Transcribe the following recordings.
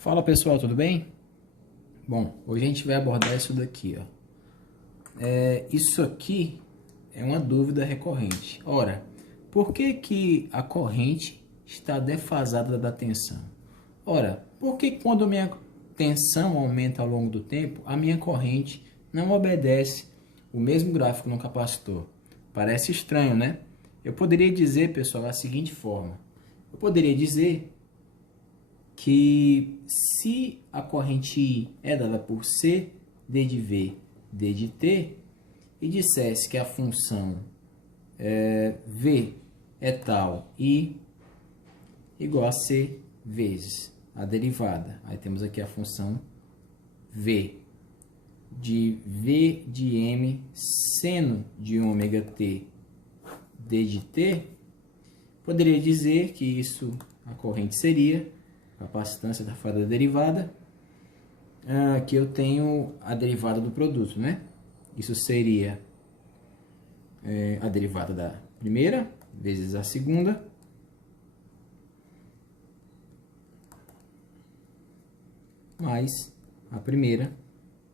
Fala pessoal, tudo bem? Bom, hoje a gente vai abordar isso daqui, ó. Isso aqui é uma dúvida recorrente. Ora, por que que a corrente está defasada da tensão? Ora, por que quando a minha tensão aumenta ao longo do tempo, a minha corrente não obedece o mesmo gráfico no capacitor? Parece estranho, né? Eu poderia dizer, pessoal, da seguinte forma. Eu poderia dizer que se a corrente I é dada por C, D de V, D de T, e dissesse que a função V é tal I igual a C vezes a derivada. Aí temos aqui a função V de M seno de ômega T D de T. Poderia dizer que isso, a corrente seria capacitância da fada derivada, aqui eu tenho a derivada do produto, né? Isso seria a derivada da primeira vezes a segunda, mais a primeira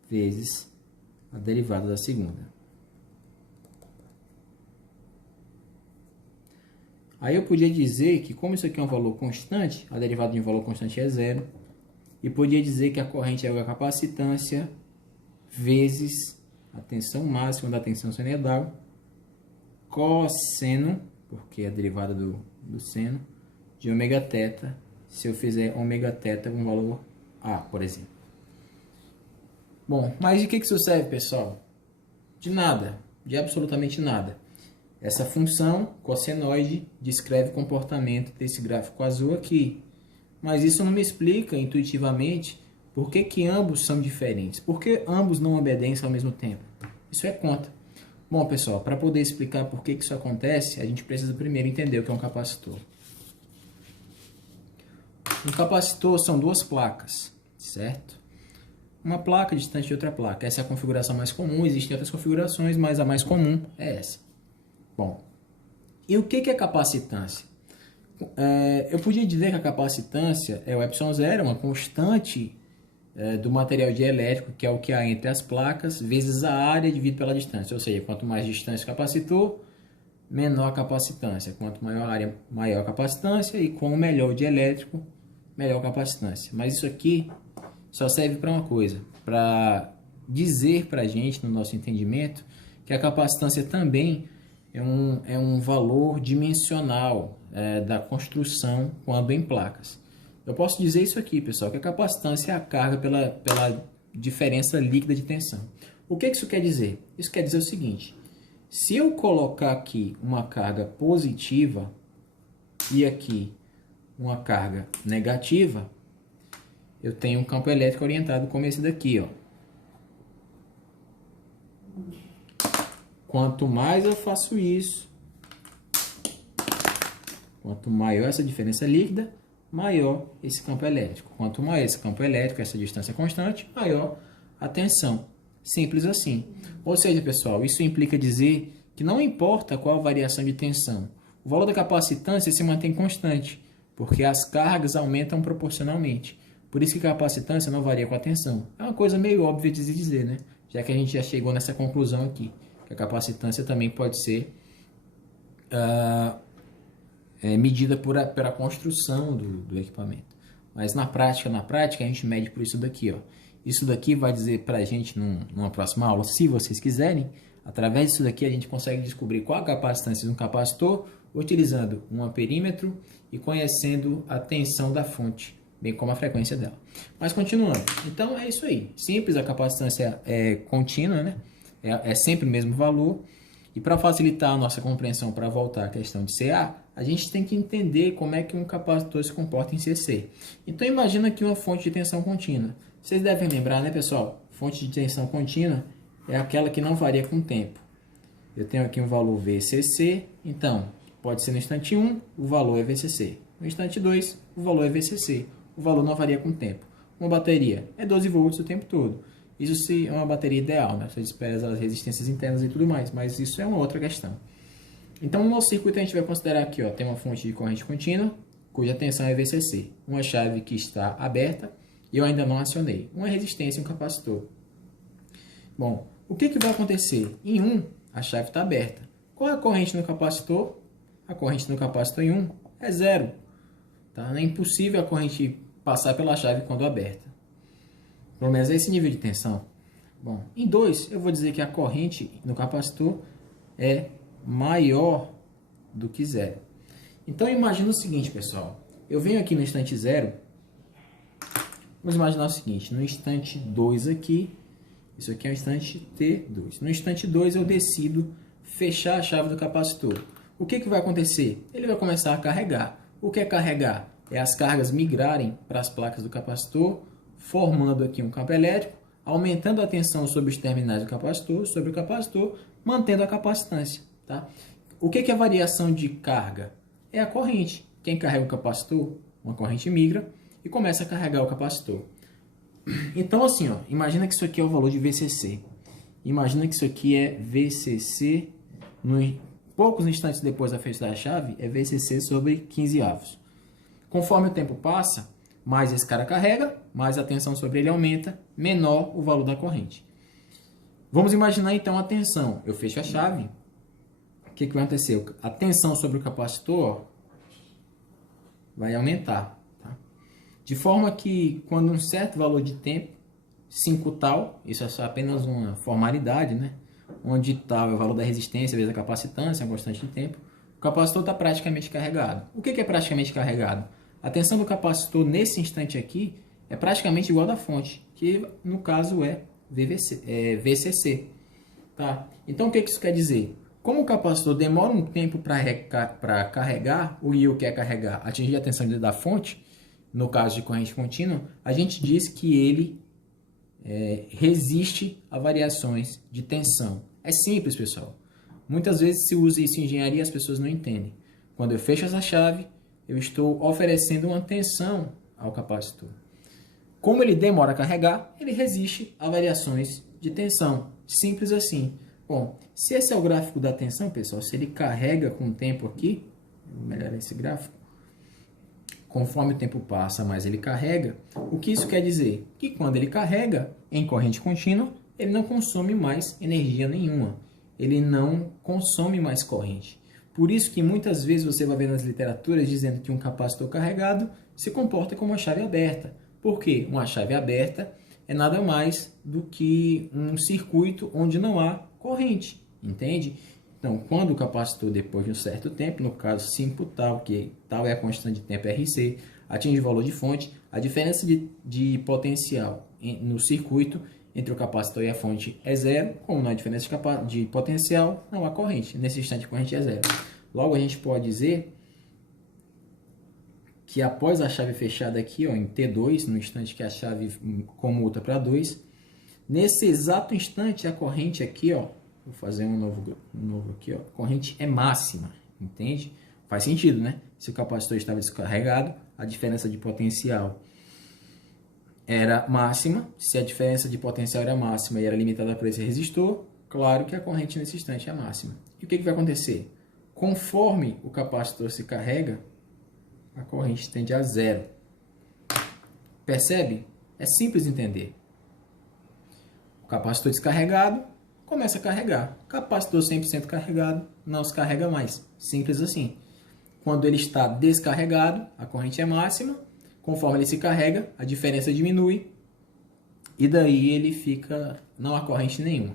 vezes a derivada da segunda. Aí eu podia dizer que, como isso aqui é um valor constante, a derivada de um valor constante é zero, e podia dizer que a corrente é a capacitância vezes a tensão máxima da tensão senoidal, cosseno, porque é a derivada do seno, de ômega θ, se eu fizer ômega θ com valor A, por exemplo. Bom, mas de que isso serve, pessoal? De nada, de absolutamente nada. Essa função cossenoide descreve o comportamento desse gráfico azul aqui. Mas isso não me explica intuitivamente por que que ambos são diferentes. Por que ambos não obedecem ao mesmo tempo? Isso é conta. Bom, pessoal, para poder explicar por que que isso acontece, a gente precisa primeiro entender o que é um capacitor. Um capacitor são duas placas, certo? Uma placa distante de outra placa. Essa é a configuração mais comum. Existem outras configurações, mas a mais comum é essa. Bom, e o que é capacitância? Eu podia dizer que a capacitância é o ε0, uma constante do material dielétrico, que é o que há entre as placas, vezes a área dividido pela distância. Ou seja, quanto mais distância o capacitor, menor a capacitância. Quanto maior a área, maior a capacitância. E com melhor o dielétrico, melhor a capacitância. Mas isso aqui só serve para uma coisa, para dizer para a gente, no nosso entendimento, que a capacitância também é um valor dimensional da construção quando em placas. Eu posso dizer isso aqui, pessoal, que a capacitância é a carga pela diferença líquida de tensão. O que isso quer dizer? Isso quer dizer o seguinte: se eu colocar aqui uma carga positiva e aqui uma carga negativa, eu tenho um campo elétrico orientado como esse daqui, ó. Quanto mais eu faço isso, quanto maior essa diferença líquida, maior esse campo elétrico. Quanto maior esse campo elétrico, essa distância constante, maior a tensão. Simples assim. Ou seja, pessoal, isso implica dizer que não importa qual a variação de tensão, o valor da capacitância se mantém constante, porque as cargas aumentam proporcionalmente. Por isso que a capacitância não varia com a tensão. É uma coisa meio óbvia de se dizer, né? Já que a gente já chegou nessa conclusão aqui, que a capacitância também pode ser medida pela construção do equipamento. Mas na prática a gente mede por isso daqui, ó. Isso daqui vai dizer para a gente numa próxima aula, se vocês quiserem, através disso daqui a gente consegue descobrir qual a capacitância de um capacitor utilizando um amperímetro e conhecendo a tensão da fonte, bem como a frequência dela. Mas continuando, então é isso aí. Simples, a capacitância é contínua, né? É sempre o mesmo valor. E para facilitar a nossa compreensão, para voltar à questão de CA, a gente tem que entender como é que um capacitor se comporta em CC. Então imagina aqui uma fonte de tensão contínua. Vocês devem lembrar, né, pessoal? Fonte de tensão contínua é aquela que não varia com o tempo. Eu tenho aqui um valor VCC, então pode ser no instante 1, o valor é VCC. No instante 2, o valor é VCC. O valor não varia com o tempo. Uma bateria é 12 volts o tempo todo. Isso se é uma bateria ideal, né? Você espera as resistências internas e tudo mais, mas isso é uma outra questão. Então, no nosso circuito, a gente vai considerar aqui, ó, tem uma fonte de corrente contínua, cuja tensão é VCC. Uma chave que está aberta, e eu ainda não acionei. Uma resistência e um capacitor. Bom, o que vai acontecer? Em 1, a chave está aberta. Qual é a corrente no capacitor? A corrente no capacitor em 1 é 0. Tá? É impossível a corrente passar pela chave quando aberta. Pelo menos esse nível de tensão. Bom, em 2, eu vou dizer que a corrente no capacitor é maior do que 0. Então, imagina o seguinte, pessoal. Eu venho aqui no instante 0. Vamos imaginar o seguinte. No instante 2 aqui, isso aqui é o instante T2. No instante 2, eu decido fechar a chave do capacitor. O que vai acontecer? Ele vai começar a carregar. O que é carregar? É as cargas migrarem para as placas do capacitor, formando aqui um campo elétrico, aumentando a tensão sobre os terminais do capacitor, sobre o capacitor, mantendo a capacitância. Tá? O que é a variação de carga? É a corrente. Quem carrega o capacitor, uma corrente migra e começa a carregar o capacitor. Então, assim, ó, imagina que isso aqui é o valor de VCC. Imagina que isso aqui é VCC, poucos instantes depois da fechada da chave, é VCC sobre 15 avos. Conforme o tempo passa, mais esse cara carrega, mais a tensão sobre ele aumenta, menor o valor da corrente. Vamos imaginar então a tensão. Eu fecho a chave. O que vai acontecer? A tensão sobre o capacitor vai aumentar. Tá? De forma que, quando um certo valor de tempo, 5 tal, isso é só apenas uma formalidade, né? Onde tal é o valor da resistência vezes a capacitância, a constante de tempo, o capacitor está praticamente carregado. O que é praticamente carregado? A tensão do capacitor nesse instante aqui é praticamente igual à da fonte, que no caso é VCC. Tá? Então o que isso quer dizer? Como o capacitor demora um tempo para carregar, o I quer carregar, atingir a tensão da fonte, no caso de corrente contínua, a gente diz que ele resiste a variações de tensão. É simples, pessoal. Muitas vezes se usa isso em engenharia e as pessoas não entendem. Quando eu fecho essa chave, eu estou oferecendo uma tensão ao capacitor. Como ele demora a carregar, ele resiste a variações de tensão. Simples assim. Bom, se esse é o gráfico da tensão, pessoal, se ele carrega com o tempo aqui, vou melhorar esse gráfico, conforme o tempo passa, mais ele carrega. O que isso quer dizer? Que quando ele carrega em corrente contínua, ele não consome mais energia nenhuma. Ele não consome mais corrente. Por isso que muitas vezes você vai ver nas literaturas dizendo que um capacitor carregado se comporta como uma chave aberta. Por quê? Uma chave aberta é nada mais do que um circuito onde não há corrente, entende? Então, quando o capacitor, depois de um certo tempo, no caso 5 tal, que tal é a constante de tempo RC, atinge o valor de fonte, a diferença de potencial no circuito entre o capacitor e a fonte é zero, como não há diferença de potencial, não há corrente. Nesse instante, a corrente é zero. Logo, a gente pode dizer que após a chave fechada aqui, ó, em T2, no instante que a chave comuta para 2, nesse exato instante, a corrente aqui, ó, vou fazer um novo aqui, ó, a corrente é máxima, entende? Faz sentido, né? Se o capacitor estava descarregado, a diferença de potencial era máxima. Se a diferença de potencial era máxima e era limitada por esse resistor, claro que a corrente nesse instante é máxima. E o que vai acontecer? Conforme o capacitor se carrega, a corrente tende a zero. Percebe? É simples de entender. O capacitor descarregado começa a carregar. Capacitor 100% carregado não se carrega mais. Simples assim. Quando ele está descarregado, a corrente é máxima. Conforme ele se carrega, a diferença diminui. E daí ele fica... não há corrente nenhuma.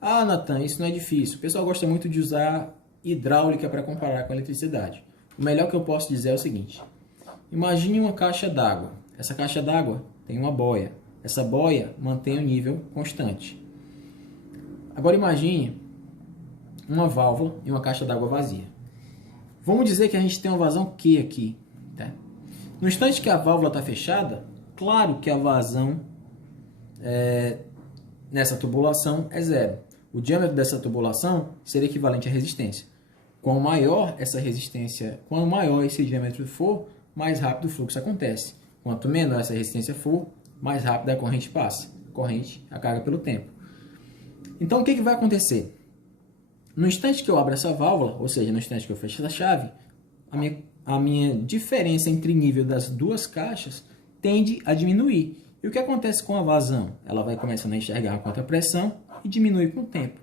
Ah, Natan, isso não é difícil. O pessoal gosta muito de usar hidráulica para comparar com eletricidade. O melhor que eu posso dizer é o seguinte. Imagine uma caixa d'água. Essa caixa d'água tem uma boia. Essa boia mantém o nível constante. Agora imagine uma válvula e uma caixa d'água vazia. Vamos dizer que a gente tem uma vazão Q aqui. Tá? No instante que a válvula está fechada, claro que a vazão nessa tubulação é zero. O diâmetro dessa tubulação seria equivalente à resistência. Quanto maior essa resistência, quanto maior esse diâmetro for, mais rápido o fluxo acontece. Quanto menor essa resistência for, mais rápido a corrente passa. Corrente, a carga pelo tempo. Então, o que vai acontecer? No instante que eu abro essa válvula, ou seja, no instante que eu fecho essa chave, a minha diferença entre nível das duas caixas tende a diminuir. E o que acontece com a vazão? Ela vai começando a enxergar com alta pressão e diminui com o tempo.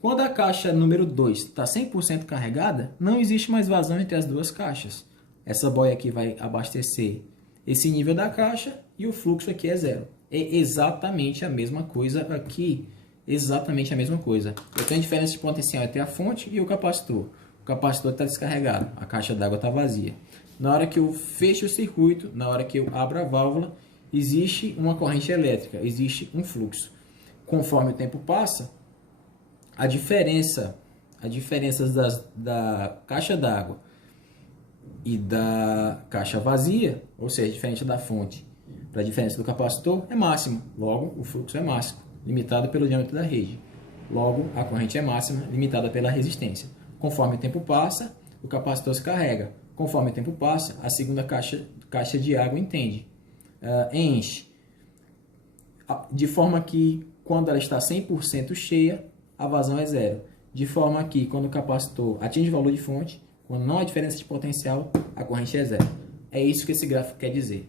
Quando a caixa número 2 está 100% carregada, não existe mais vazão entre as duas caixas. Essa boia aqui vai abastecer esse nível da caixa e o fluxo aqui é zero. É exatamente a mesma coisa aqui. Exatamente a mesma coisa. Eu tenho a diferença de potencial entre a fonte e o capacitor. O capacitor está descarregado, a caixa d'água está vazia. Na hora que eu fecho o circuito, na hora que eu abro a válvula, existe uma corrente elétrica, existe um fluxo. Conforme o tempo passa, a diferença da caixa d'água e da caixa vazia, ou seja, diferente da fonte para a diferença do capacitor, é máxima. Logo, o fluxo é máximo, limitado pelo diâmetro da rede. Logo, a corrente é máxima, limitada pela resistência. Conforme o tempo passa, o capacitor se carrega. Conforme o tempo passa, a segunda caixa de água enche. De forma que, quando ela está 100% cheia, a vazão é zero. De forma que, quando o capacitor atinge o valor de fonte, quando não há diferença de potencial, a corrente é zero. É isso que esse gráfico quer dizer.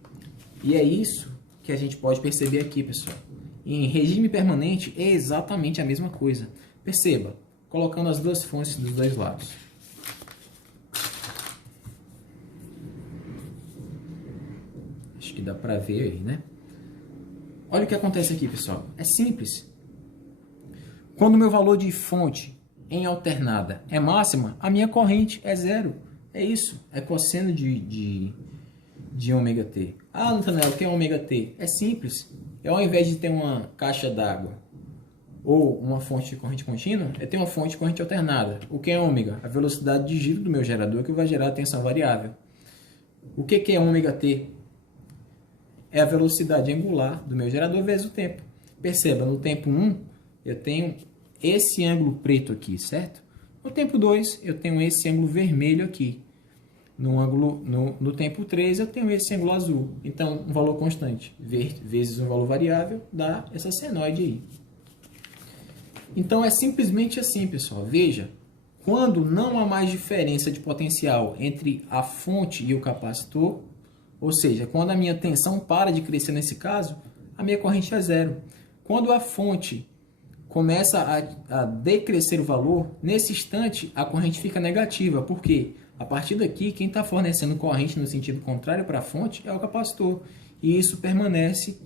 E é isso que a gente pode perceber aqui, pessoal. Em regime permanente, é exatamente a mesma coisa. Perceba, colocando as duas fontes dos dois lados. Acho que dá para ver aí, né? Olha o que acontece aqui, pessoal. É simples. Quando o meu valor de fonte em alternada é máxima, a minha corrente é zero. É isso. É cosseno de ômega t. Ah, Nathanael, o que é ômega t? É simples. Ao invés de ter uma caixa d'água ou uma fonte de corrente contínua, eu tenho uma fonte de corrente alternada. O que é ômega? A velocidade de giro do meu gerador que vai gerar a tensão variável. O que é ômega t? É a velocidade angular do meu gerador vezes o tempo. Perceba, no tempo 1, eu tenho esse ângulo preto aqui, certo? No tempo 2, eu tenho esse ângulo vermelho aqui. No tempo 3, eu tenho esse ângulo azul. Então, um valor constante vezes um valor variável dá essa senoide aí. Então, é simplesmente assim, pessoal. Veja, quando não há mais diferença de potencial entre a fonte e o capacitor, ou seja, quando a minha tensão para de crescer nesse caso, a minha corrente é zero. Quando a fonte começa a decrescer o valor, nesse instante a corrente fica negativa. Por quê? A partir daqui, quem está fornecendo corrente no sentido contrário para a fonte é o capacitor. E isso permanece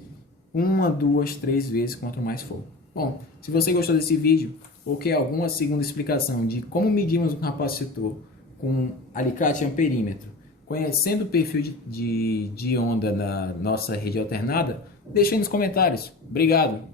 1, 2, 3 vezes quanto mais for. Bom, se você gostou desse vídeo ou quer alguma segunda explicação de como medimos um capacitor com alicate e amperímetro, conhecendo o perfil de onda na nossa rede alternada, deixe aí nos comentários. Obrigado!